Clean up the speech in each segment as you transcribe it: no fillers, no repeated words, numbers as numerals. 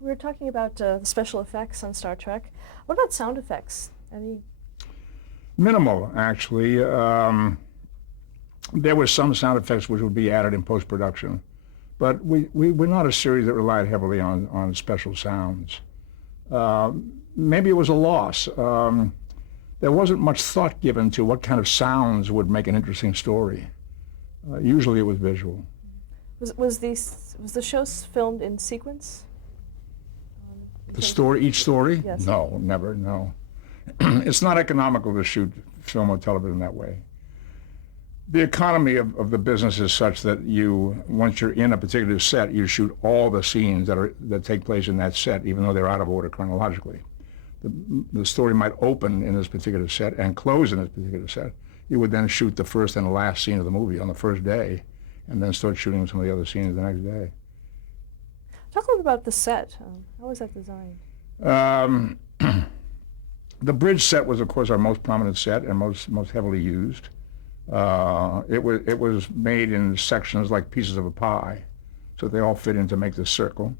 We were talking about the special effects on Star Trek. What about sound effects? Any? Minimal, actually. There were some sound effects which would be added in post-production, but we're not a series that relied heavily on special sounds. Maybe it was a loss. There wasn't much thought given to what kind of sounds would make an interesting story. Usually it was visual. Was the show filmed in sequence? The story, each story? Yes. No, never, no. It's not economical to shoot film or television that way. The economy of the business is such that once you're in a particular set, you shoot all the scenes that take place in that set, even though they're out of order chronologically. The story might open in this particular set and close in this particular set. You would then shoot the first and the last scene of the movie on the first day, and then start shooting some of the other scenes the next day. Talk a little about the set. How was that designed? The bridge set was, of course, our most prominent set and most heavily used. It was made in sections like pieces of a pie, so they all fit in to make this circle.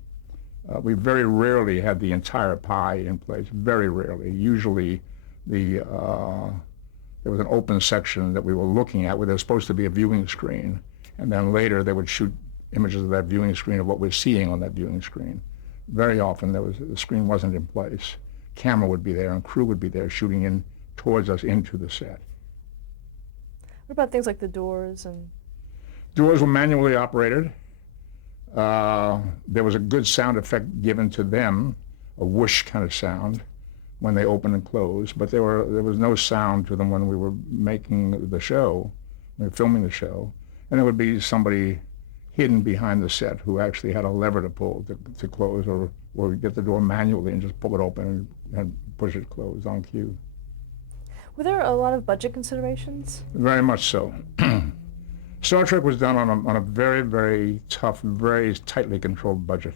We very rarely had the entire pie in place, very rarely. Usually there was an open section that we were looking at where there was supposed to be a viewing screen, and then later they would shoot images of that viewing screen of what we're seeing on that viewing screen. Very often the screen wasn't in place. Camera would be there and crew would be there shooting in towards us into the set. What about things like the doors and? Doors were manually operated. There was a good sound effect given to them, a whoosh kind of sound when they opened and closed, but there was no sound to them when we were making the show, we were filming the show, and there would be somebody hidden behind the set who actually had a lever to pull to close, or get the door manually and just pull it open and push it closed on cue. Were there a lot of budget considerations? Very much so. Star Trek was done on a very, very tough, very tightly controlled budget.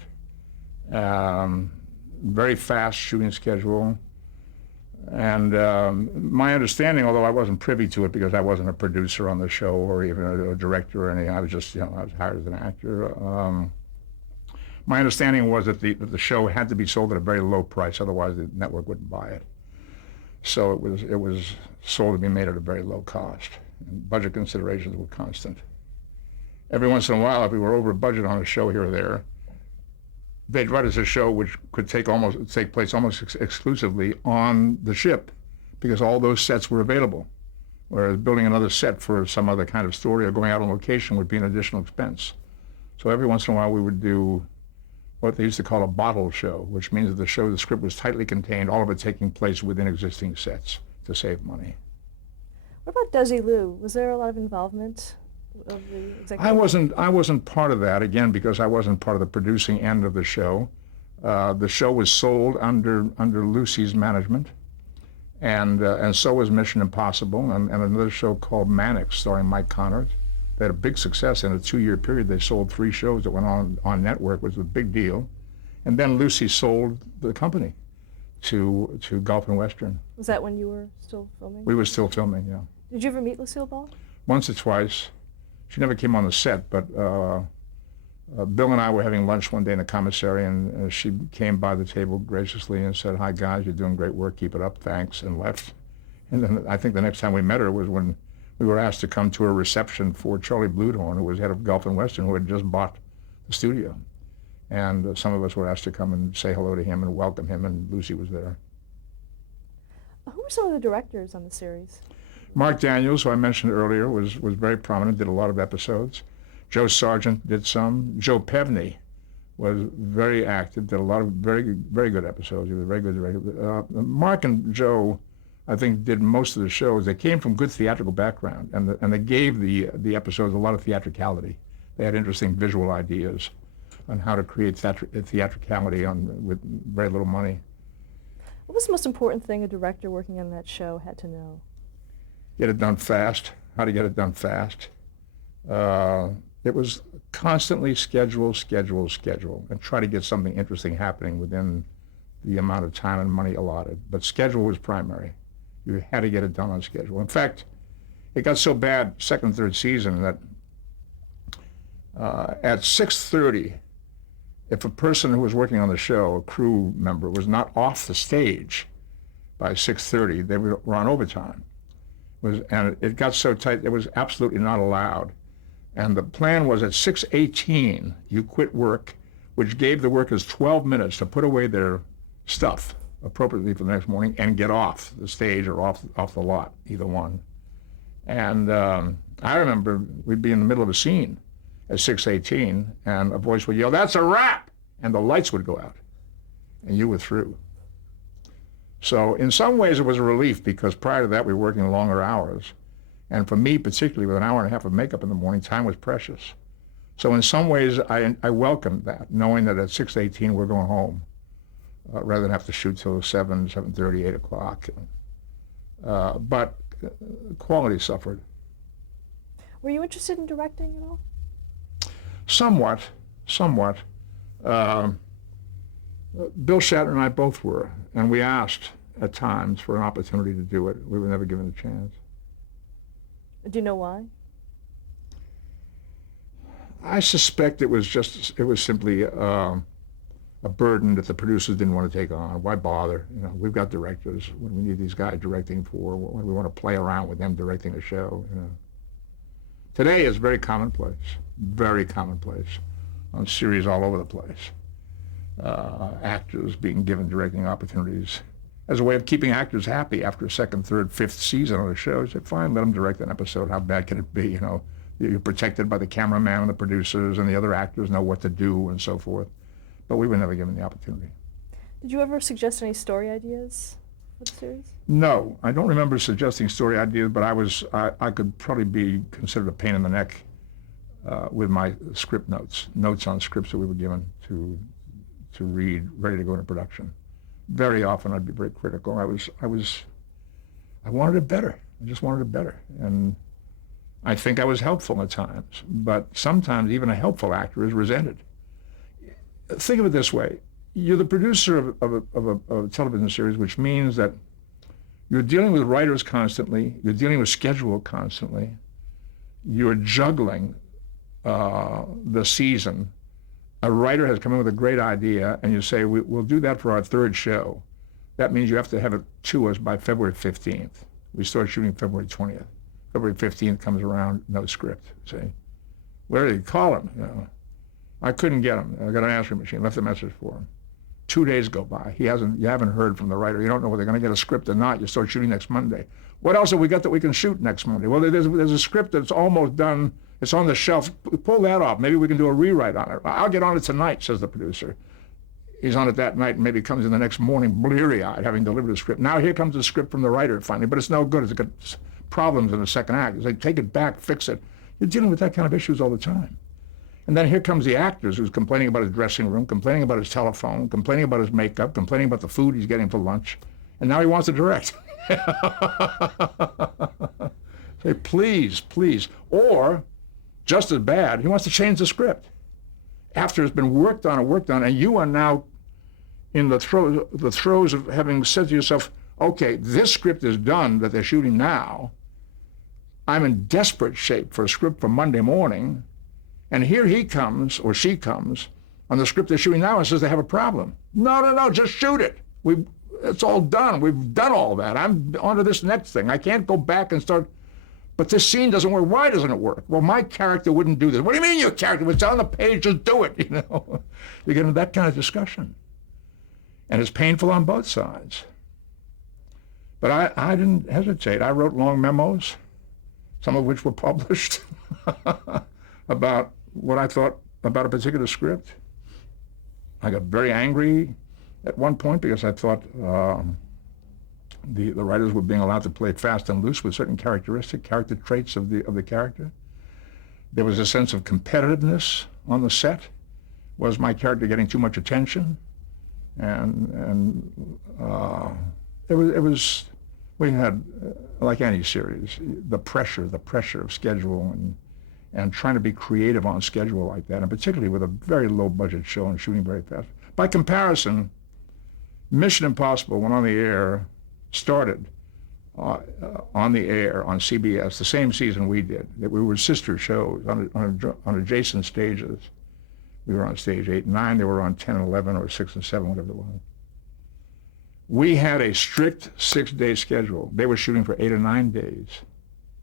Very fast shooting schedule. And my understanding, although I wasn't privy to it because I wasn't a producer on the show or even a director or anything, I was just, I was hired as an actor. My understanding was that the show had to be sold at a very low price, otherwise the network wouldn't buy it. So it was sold to be made at a very low cost. And budget considerations were constant. Every once in a while, if we were over budget on a show here or there, they'd write us a show which could take place almost exclusively on the ship, because all those sets were available. Whereas building another set for some other kind of story or going out on location would be an additional expense. So every once in a while we would do what they used to call a bottle show, which means that the script was tightly contained, all of it taking place within existing sets to save money. What about Desilu? Was there a lot of involvement of the executive? I wasn't part of that, again, because I wasn't part of the producing end of the show. The show was sold under Lucy's management, and so was Mission Impossible, and another show called Mannix, starring Mike Connors. They had a big success. In a 2-year period, they sold 3 shows that went on network, which was a big deal. And then Lucy sold the company to Gulf and Western. Was that when you were still filming? We were still filming, yeah. Did you ever meet Lucille Ball? Once or twice. She never came on the set, but Bill and I were having lunch one day in the commissary, and she came by the table graciously and said, "Hi guys, you're doing great work, keep it up, thanks," and left. And then I think the next time we met her was when we were asked to come to a reception for Charlie Bluedorn, who was head of Gulf and Western, who had just bought the studio. And some of us were asked to come and say hello to him and welcome him, and Lucy was there. Who were some of the directors on the series? Mark Daniels, who I mentioned earlier, was very prominent, did a lot of episodes. Joe Sargent did some. Joe Pevney was very active, did a lot of very, very good episodes. He was a very good director. Mark and Joe, I think, did most of the shows. They came from good theatrical background, and they gave the episodes a lot of theatricality. They had interesting visual ideas on how to create theatricality with very little money. What was the most important thing a director working on that show had to know? Get it done fast, how to get it done fast. It was constantly schedule, and try to get something interesting happening within the amount of time and money allotted. But schedule was primary. You had to get it done on schedule. In fact, it got so bad, second, third season, that at 6:30, if a person who was working on the show, a crew member, was not off the stage by 6:30, they were on overtime. And it got so tight, it was absolutely not allowed. And the plan was at 6:18, you quit work, which gave the workers 12 minutes to put away their stuff appropriately for the next morning and get off the stage or off the lot, either one. And I remember we'd be in the middle of a scene at 6:18, and a voice would yell, "That's a wrap!" And the lights would go out, and you were through. So in some ways it was a relief, because prior to that we were working longer hours. And for me, particularly with an hour and a half of makeup in the morning, time was precious. So in some ways I welcomed that, knowing that at 6:18 we're going home, rather than have to shoot till 7:30, 8 o'clock. But quality suffered. Were you interested in directing at all? Somewhat. Bill Shatner and I both were, and we asked at times for an opportunity to do it. We were never given a chance. Do you know why? I suspect it was simply a burden that the producers didn't want to take on. Why bother? You know, we've got directors. What do we need these guys directing for? What do we want to play around with them directing a show? You know. Today is very commonplace on series all over the place. Actors being given directing opportunities as a way of keeping actors happy after a second, third, fifth season on a show. You say, fine, let them direct an episode. How bad can it be? You know, you're protected by the cameraman and the producers, and the other actors know what to do and so forth. But we were never given the opportunity. Did you ever suggest any story ideas for the series? No, I don't remember suggesting story ideas, but I could probably be considered a pain in the neck with my script notes on scripts that we were given to read, ready to go into production. Very often I'd be very critical. I wanted it better. I just wanted it better. And I think I was helpful at times, but sometimes even a helpful actor is resented. Think of it this way. You're the producer of a television series, which means that you're dealing with writers constantly, you're dealing with schedule constantly, you're juggling the season. A writer has come in with a great idea, and you say, we'll do that for our third show. That means you have to have it to us by February 15th. We start shooting February 20th. February 15th comes around, no script. See, where did you call him? You know, I couldn't get him. I got an answering machine, left a message for him. 2 days go by. You haven't heard from the writer. You don't know whether they're going to get a script or not. You start shooting next Monday. What else have we got that we can shoot next Monday? Well, there's a script that's almost done. It's on the shelf. Pull that off. Maybe we can do a rewrite on it. I'll get on it tonight, says the producer. He's on it that night, and maybe comes in the next morning bleary-eyed, having delivered a script. Now here comes the script from the writer finally, but it's no good. It's got problems in the second act. It's like, take it back, fix it. You're dealing with that kind of issues all the time. And then here comes the actor who's complaining about his dressing room, complaining about his telephone, complaining about his makeup, complaining about the food he's getting for lunch, and now he wants to direct. Say, please. Or, just as bad, he wants to change the script after it's been worked on, and you are now in the throes of having said to yourself, okay, this script is done that they're shooting now. I'm in desperate shape for a script for Monday morning, and here he comes, or she comes, on the script they're shooting now and says they have a problem. No, just shoot it. It's all done. We've done all that. I'm on to this next thing. I can't go back and start, but this scene doesn't work. Why doesn't it work? Well, my character wouldn't do this. What do you mean your character? It's on the page, just do it, you know. You get into that kind of discussion. And it's painful on both sides. But I didn't hesitate. I wrote long memos, some of which were published, about what I thought about a particular script. I got very angry at one point because I thought the writers were being allowed to play fast and loose with certain character traits of the character. There was a sense of competitiveness on the set. Was my character getting too much attention? And it was we had, like any series, the pressure of schedule and trying to be creative on schedule like that, and particularly with a very low budget show and shooting very fast. By comparison, Mission Impossible, when on the air, started on the air on CBS the same season we did. That we were sister shows on adjacent stages. We were on stage 8 and 9. They were on 10 and 11 or 6 and 7, whatever it was. We had a strict 6-day schedule. They were shooting for 8 or 9 days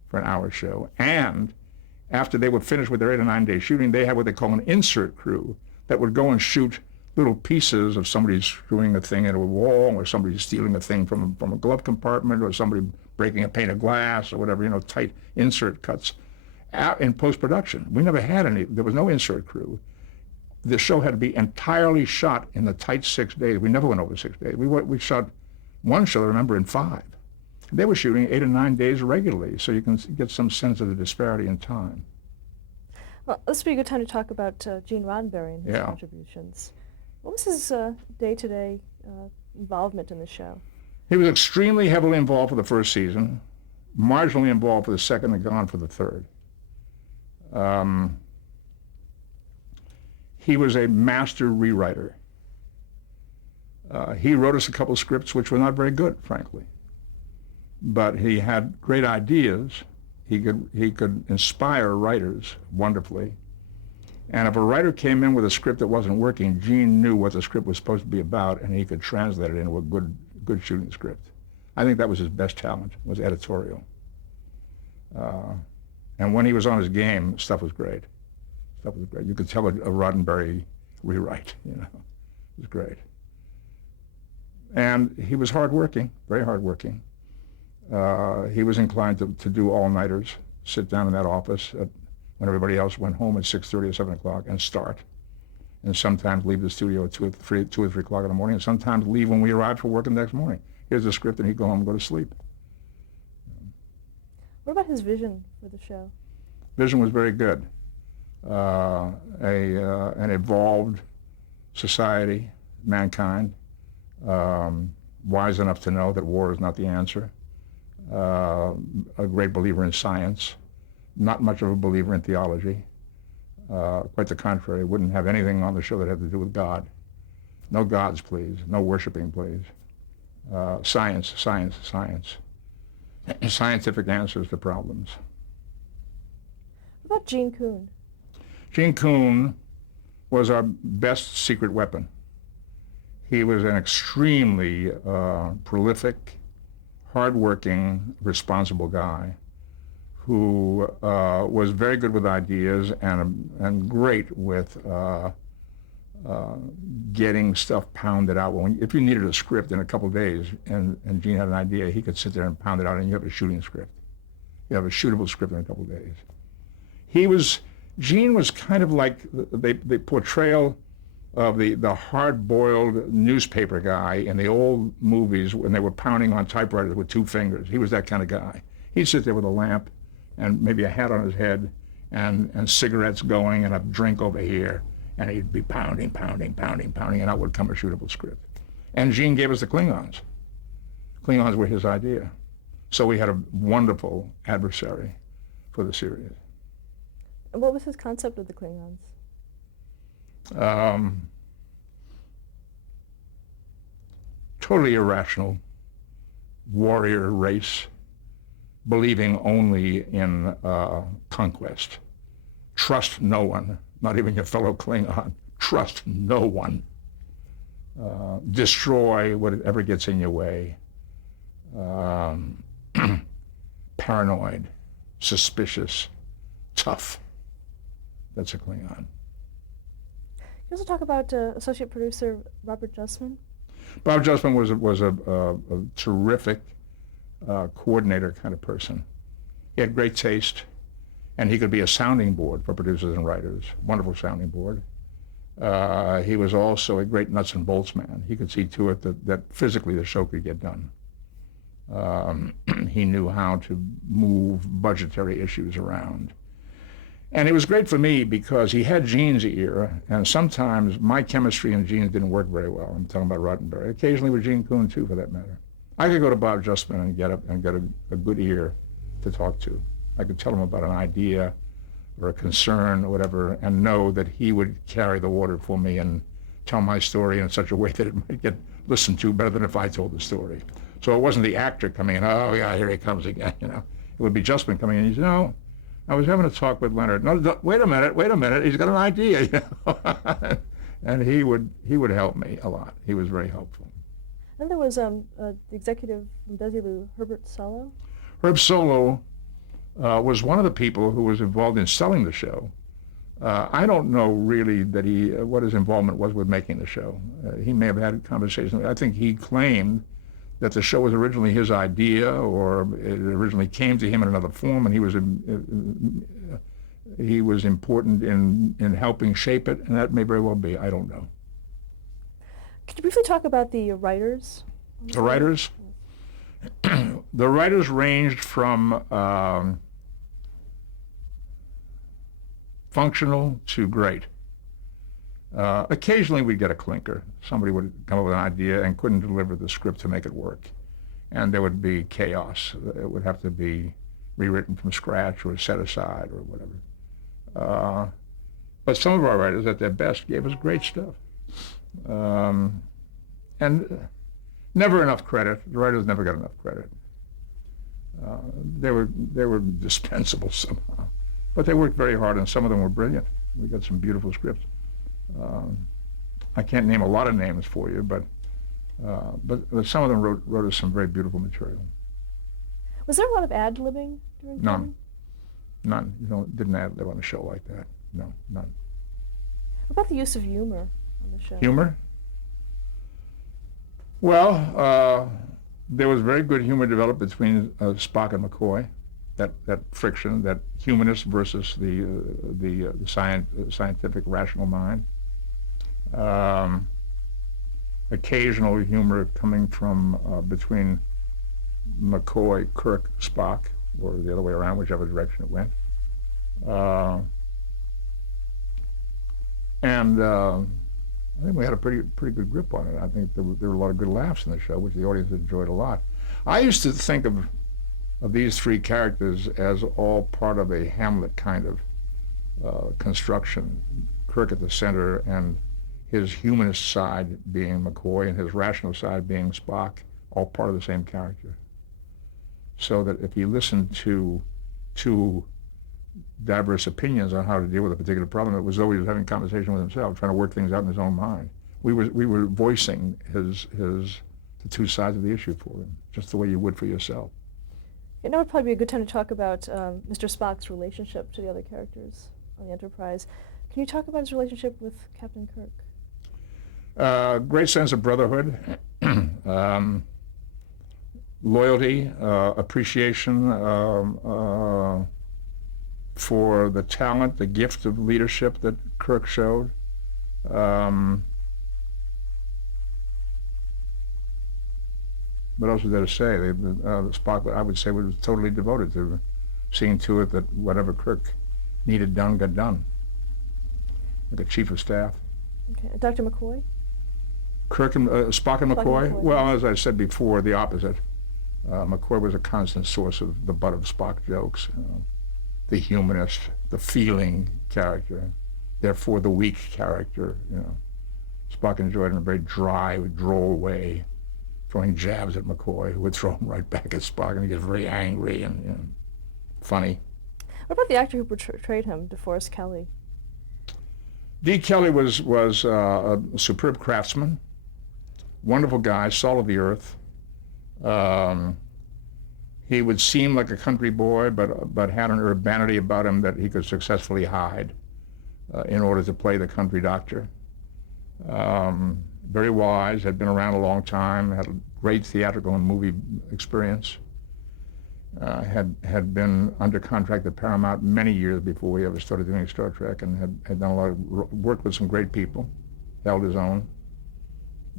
for an hour show. And after they would finish with their 8 or 9 day shooting, they had what they call an insert crew that would go and shoot little pieces of somebody screwing a thing into a wall, or somebody stealing a thing from a glove compartment, or somebody breaking a pane of glass, or whatever, tight insert cuts in post-production. We never had any. There was no insert crew. The show had to be entirely shot in the tight 6 days. We never went over 6 days. We shot one show, I remember, in 5. They were shooting 8 or 9 days regularly, so you can get some sense of the disparity in time. Well, this would be a good time to talk about Gene Roddenberry and his Yeah. contributions. What was his day-to-day involvement in the show? He was extremely heavily involved for the first season, marginally involved for the second, and gone for the third. He was a master rewriter. He wrote us a couple of scripts which were not very good, frankly. But he had great ideas. He could inspire writers wonderfully. And if a writer came in with a script that wasn't working, Gene knew what the script was supposed to be about, and he could translate it into a good shooting script. I think that was his best talent, was editorial. And when he was on his game, stuff was great. Stuff was great. You could tell a Roddenberry rewrite, It was great. And he was hardworking, very hardworking. He was inclined to do all-nighters, sit down in that office when everybody else went home at 6:30 or 7 o'clock and start. And sometimes leave the studio at 2 or 3 o'clock in the morning, and sometimes leave when we arrived for work the next morning. Here's the script, and he'd go home and go to sleep. What about his vision for the show? Vision was very good. An evolved society, mankind, wise enough to know that war is not the answer, a great believer in science, not much of a believer in theology. Quite the contrary, wouldn't have anything on the show that had to do with God. No gods, please. No worshiping, please. Science, science, science. Scientific answers to problems. What about Gene Coon? Gene Coon was our best secret weapon. He was an extremely prolific, hardworking, responsible guy who was very good with ideas and great with getting stuff pounded out. If you needed a script in a couple of days and Gene had an idea, he could sit there and pound it out, and you have a shooting script. You have a shootable script in a couple of days. Gene was kind of like the portrayal of the hard-boiled newspaper guy in the old movies when they were pounding on typewriters with 2 fingers. He was that kind of guy. He'd sit there with a lamp and maybe a hat on his head and cigarettes going and a drink over here, and he'd be pounding, pounding, pounding, pounding, and out would come a shootable script. And Gene gave us the Klingons. Klingons were his idea. So we had a wonderful adversary for the series. And what was his concept of the Klingons? Totally irrational warrior race, believing only in conquest. Trust no one, not even your fellow Klingon. Trust no one. Destroy whatever gets in your way. Paranoid, suspicious, tough. That's a Klingon. You also talk about associate producer Robert Justman. Bob Justman was a terrific coordinator kind of person. He had great taste, and he could be a sounding board for producers and writers. Wonderful sounding board. He was also a great nuts and bolts man. He could see to it that physically the show could get done. He knew how to move budgetary issues around. And it was great for me because he had Gene's ear, and sometimes my chemistry and Gene's didn't work very well. I'm talking about Roddenberry. Occasionally with Gene Coon, too, for that matter. I could go to Bob Justman and get a good ear to talk to. I could tell him about an idea or a concern or whatever, and know that he would carry the water for me and tell my story in such a way that it might get listened to better than if I told the story. So it wasn't the actor coming in, oh yeah, here he comes again, It would be Justman coming in, he said, no, I was having a talk with Leonard. No, wait a minute. He's got an idea, you know. And he would help me a lot. He was very helpful. And there was the executive from Desilu, Herbert Solo. Herb Solo was one of the people who was involved in selling the show. I don't know really that what his involvement was with making the show. He may have had conversations. I think he claimed that the show was originally his idea, or it originally came to him in another form, and he was important in helping shape it, and that may very well be. I don't know. Could you briefly talk about the writers? The writers? The writers ranged from functional to great. Occasionally we'd get a clinker. Somebody would come up with an idea and couldn't deliver the script to make it work. And there would be chaos. It would have to be rewritten from scratch or set aside or whatever. But some of our writers at their best gave us great stuff. And never enough credit. The writers never got enough credit. They were dispensable somehow. But they worked very hard, and some of them were brilliant. We got some beautiful scripts. I can't name a lot of names for you, but some of them wrote us some very beautiful material. Was there a lot of ad-libbing during filming? None. You didn't ad-lib on a show like that. No, none. What about the use of humor on the show? Humor? Well, there was very good humor developed between Spock and McCoy. That friction, that humanist versus the scientific rational mind. Occasional humor coming from between McCoy, Kirk, Spock, or the other way around, whichever direction it went. I think we had a pretty good grip on it. I think there were a lot of good laughs in the show, which the audience enjoyed a lot. I used to think of these three characters as all part of a Hamlet kind of construction. Kirk at the center, and his humanist side being McCoy, and his rational side being Spock, all part of the same character. So that if you listen to two diverse opinions on how to deal with a particular problem, it was though he was having a conversation with himself, trying to work things out in his own mind. We were voicing the two sides of the issue for him, just the way you would for yourself. Now would probably be a good time to talk about Mr. Spock's relationship to the other characters on the Enterprise. Can you talk about his relationship with Captain Kirk? Great sense of brotherhood, loyalty, appreciation for the talent, the gift of leadership that Kirk showed. What else was there to say? Spock, I would say, was totally devoted to seeing to it that whatever Kirk needed done got done. Like a chief of staff. Okay, Dr. McCoy? Spock and McCoy? Well, as I said before, the opposite. McCoy was a constant source of the butt of Spock jokes. The humanist, the feeling character, therefore the weak character. Spock enjoyed it in a very dry, droll way, throwing jabs at McCoy, who would throw them right back at Spock, and he gets very angry and funny. What about the actor who portrayed him, DeForest Kelley? D. Kelley was a superb craftsman, wonderful guy, salt of the earth. He would seem like a country boy, but had an urbanity about him that he could successfully hide in order to play the country doctor. Very wise, had been around a long time, had a great theatrical and movie experience. Had been under contract at Paramount many years before we ever started doing Star Trek, and had done a lot of work with some great people, held his own.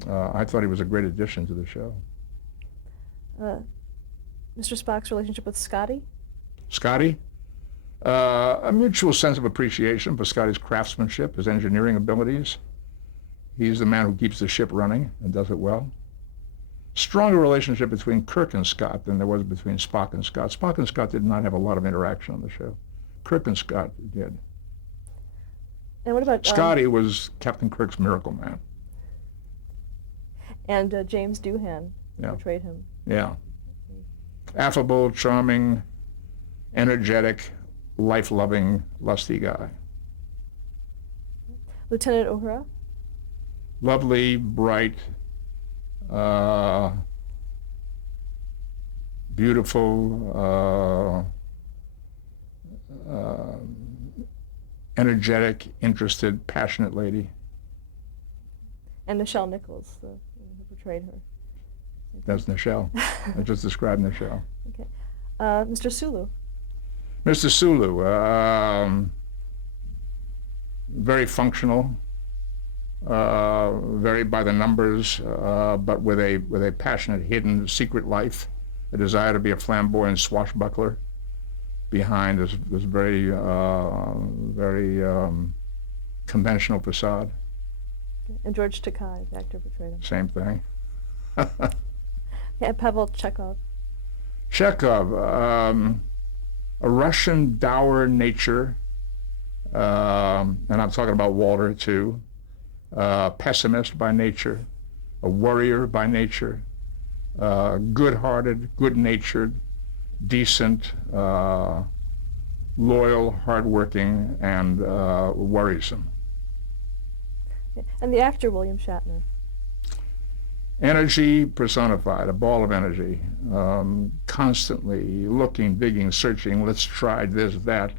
I thought he was a great addition to the show. Mr. Spock's relationship with Scotty? Scotty? A mutual sense of appreciation for Scotty's craftsmanship, his engineering abilities. He's the man who keeps the ship running and does it well. Stronger relationship between Kirk and Scott than there was between Spock and Scott. Spock and Scott did not have a lot of interaction on the show. Kirk and Scott did. And what about Scotty was Captain Kirk's miracle man. And James Doohan portrayed him. Yeah. Affable, charming, energetic, life-loving, lusty guy. Lieutenant Uhura? Lovely, bright, beautiful, energetic, interested, passionate lady. And Nichelle Nichols, who portrayed her. That's Nichelle. I just described Nichelle. Okay. Mr. Sulu? Mr. Sulu, very functional, very by the numbers, but with a passionate, hidden, secret life, a desire to be a flamboyant swashbuckler behind this very, very conventional facade. And George Takei, the actor portrayed him. Same thing. And Pavel Chekhov? Chekhov, a Russian dour nature, and I'm talking about Walter too, pessimist by nature, a worrier by nature, good-hearted, good-natured, decent, loyal, hardworking, and worrisome. And the actor William Shatner? Energy personified, a ball of energy, constantly looking, digging, searching, let's try this, that,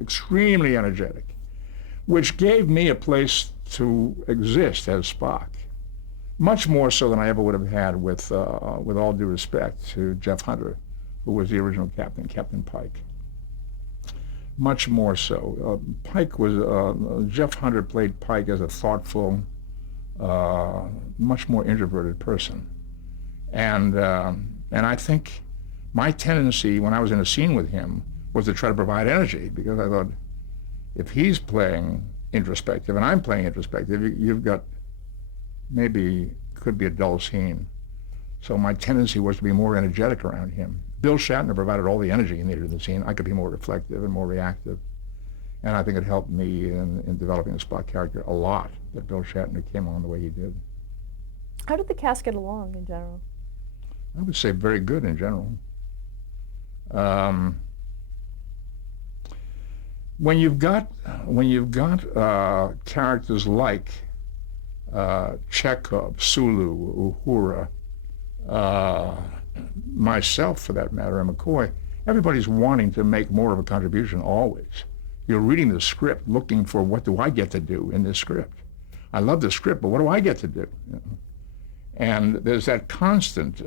extremely energetic, which gave me a place to exist as Spock, much more so than I ever would have had with all due respect to Jeff Hunter, who was the original captain, Captain Pike. Much more so. Pike was, Jeff Hunter played Pike as a thoughtful, much more introverted person. And I think my tendency when I was in a scene with him was to try to provide energy, because I thought, if he's playing introspective and I'm playing introspective, you've got maybe could be a dull scene. So my tendency was to be more energetic around him. Bill Shatner provided all the energy he needed in the scene. I could be more reflective and more reactive. And I think it helped me in developing the Spock character a lot that Bill Shatner came on the way he did. How did the cast get along in general? I would say very good in general. When you've got characters like Chekhov, Sulu, Uhura, myself for that matter, and McCoy, everybody's wanting to make more of a contribution always. You're reading the script looking for, what do I get to do in this script? I love the script, but what do I get to do? You know? And there's that constant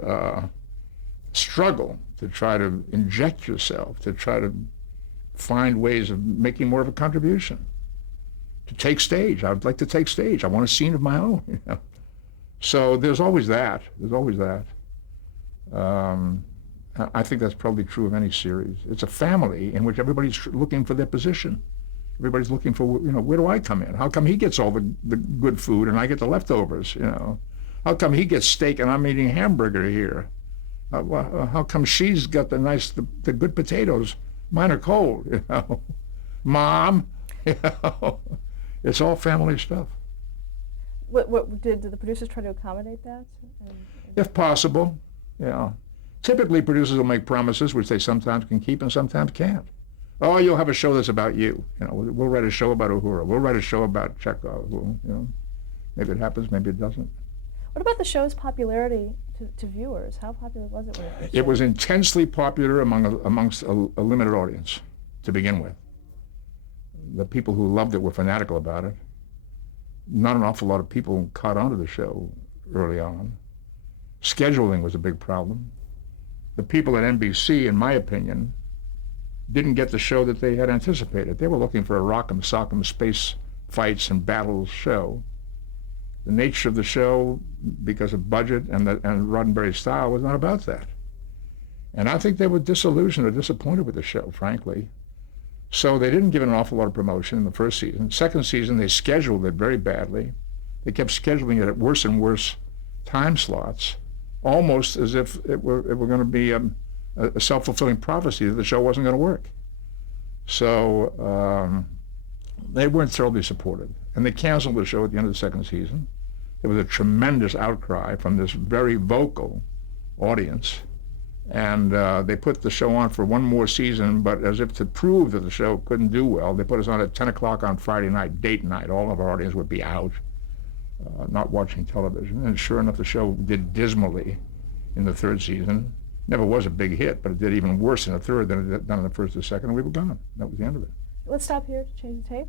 struggle to try to inject yourself, to try to find ways of making more of a contribution. To take stage, I would like to take stage. I want a scene of my own. You know? So there's always that. There's always that. I think that's probably true of any series. It's a family in which everybody's looking for their position. Everybody's looking for, where do I come in? How come he gets all the good food and I get the leftovers, How come he gets steak and I'm eating hamburger here? How come she's got the good potatoes? Mine are cold, Mom, It's all family stuff. What did the producers try to accommodate that? If possible, yeah. Typically, producers will make promises which they sometimes can keep and sometimes can't. Oh, you'll have a show that's about you. We'll write a show about Uhura. We'll write a show about Chekhov. Maybe it happens, maybe it doesn't. What about the show's popularity to viewers? How popular was it when it was It was intensely popular amongst a limited audience to begin with. The people who loved it were fanatical about it. Not an awful lot of people caught on to the show early on. Scheduling was a big problem. The people at NBC, in my opinion, didn't get the show that they had anticipated. They were looking for a rock'em sock'em space fights and battles show. The nature of the show, because of budget and Roddenberry's style, was not about that. And I think they were disillusioned or disappointed with the show, frankly. So they didn't give it an awful lot of promotion in the first season. Second season, they scheduled it very badly. They kept scheduling it at worse and worse time slots, almost as if it were going to be a self-fulfilling prophecy that the show wasn't going to work. So they weren't terribly supported. And they canceled the show at the end of the second season. There was a tremendous outcry from this very vocal audience And they put the show on for one more season, but as if to prove that the show couldn't do well, they put us on at 10 o'clock on Friday night, date night. All of our audience would be out, not watching television. And sure enough, the show did dismally in the third season. Never was a big hit, but it did even worse in the third than it had done in the first or second, and we were gone. That was the end of it. Let's stop here to change the tape.